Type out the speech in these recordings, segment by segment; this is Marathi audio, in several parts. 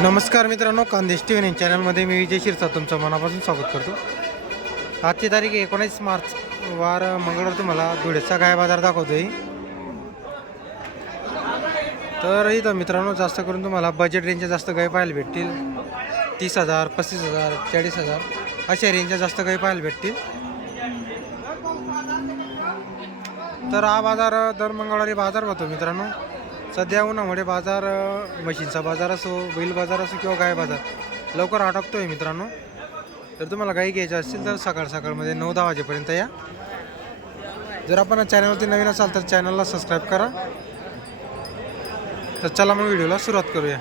नमस्कार मित्रांनो खानदेश टी व्ही चॅनलमध्ये मी विजय शिरसा तुमचं मनापासून स्वागत करतो. आजची तारीख एकोणीस मार्च वार मंगळवार तुम्हाला धुळेचा गाय बाजार दाखवतोय. तर इथं मित्रांनो जास्त करून तुम्हाला बजेट रेंजच्या जास्त गाय पाहायला भेटतील. तीस हजार पस्तीस हजार चाळीस हजार अशा रेंजच्या जास्त गाय पाहायला भेटतील. तर हा बाजार दर मंगळवारी बाजार होतो मित्रांनो. सध्या उन्हामुळे बाजार मशीनचा म्हशींचा बाजार असो बैल बाजार असो किंवा गाय बाजार लवकर आटपतोय मित्रांनो. जर तुम्हाला गाई घ्यायच्या असतील तर सकाळ सकाळमध्ये नऊ दहा वाजेपर्यंत या. जर आपण चॅनलवरती नवीन असाल तर चॅनलला सबस्क्राईब करा. तर चला मग व्हिडिओला सुरुवात करूया.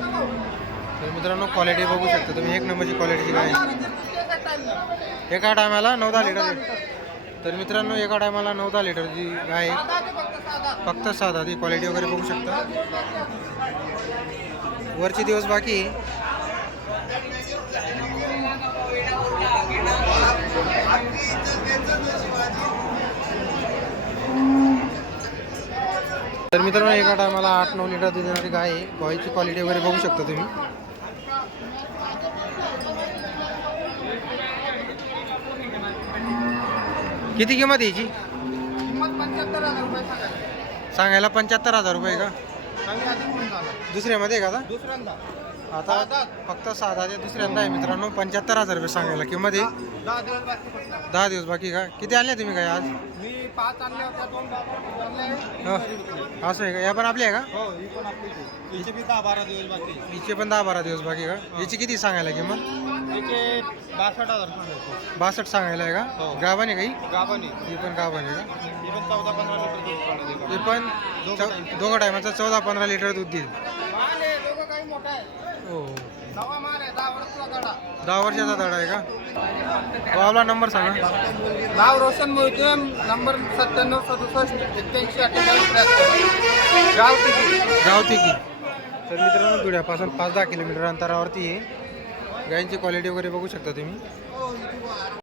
तर मित्रांनो क्वालिटी बघू शकता तुम्ही. एक नंबरची क्वालिटीची गाय एका टायमाला नऊ दहा लिटर तर मित्रांनो एका टायमाला नऊ दहा लिटरची गाय आहे फक्त साधा ती क्वालिटी वगैरे बघू शकता. वरचे दिवस बाकी तर मित्रांनो एका टायमाला आठ नऊ लिटर दूध देणारी गाय आहे. गायची क्वालिटी वगैरे बघू शकता तुम्ही. किती किंमत याची? सांगायला पंच्याहत्तर हजार रुपये का? दुसऱ्यामध्ये आहे का आता? फक्त साधा ते दुसऱ्यांदा आहे मित्रांनो. पंच्याहत्तर हजार रुपये सांगायला किंमत आहे. दहा दिवस बाकी फक्त. दहा दिवस बाकी का? किती आणले तुम्ही काय आज? मी पाच आणल्या होत्या दोन बाबा आणले. हो. असं आहे का? या पण आपली आहे का? हो ही पण आपली हिचे बी दहा बारा दिवस बाकी हिचे पण दहा बारा दिवस बाकी का? याची किती सांगायला किंमत? हिचे बासष्ट हजार बासष्ट सांगायला आहे का? हो. गाभण आहे काही गाभानी ही पण आहे का? ही पण चौदा पंधरा लिटर दूध काढते हे पण चौ- दोघं टायमाचं चौदा पंधरा लिटर दूध देईल. आहे काही मोठा आहे आहे. दहा वर्षाचा धडा आहे का? आपला नंबर सांगा. नाव रोशन मोहिते नंबर सत्त्याण्णव सदुसष्ट एक्क्याऐंशी अठ्ठेचाळीस त्र्याहत्तर. गाव किती गावती की. तर मित्रांनो धुळ्यापासून पाच दहा किलोमीटर अंतरावरती आहे. गायींची क्वालिटी वगैरे बघू शकता तुम्ही.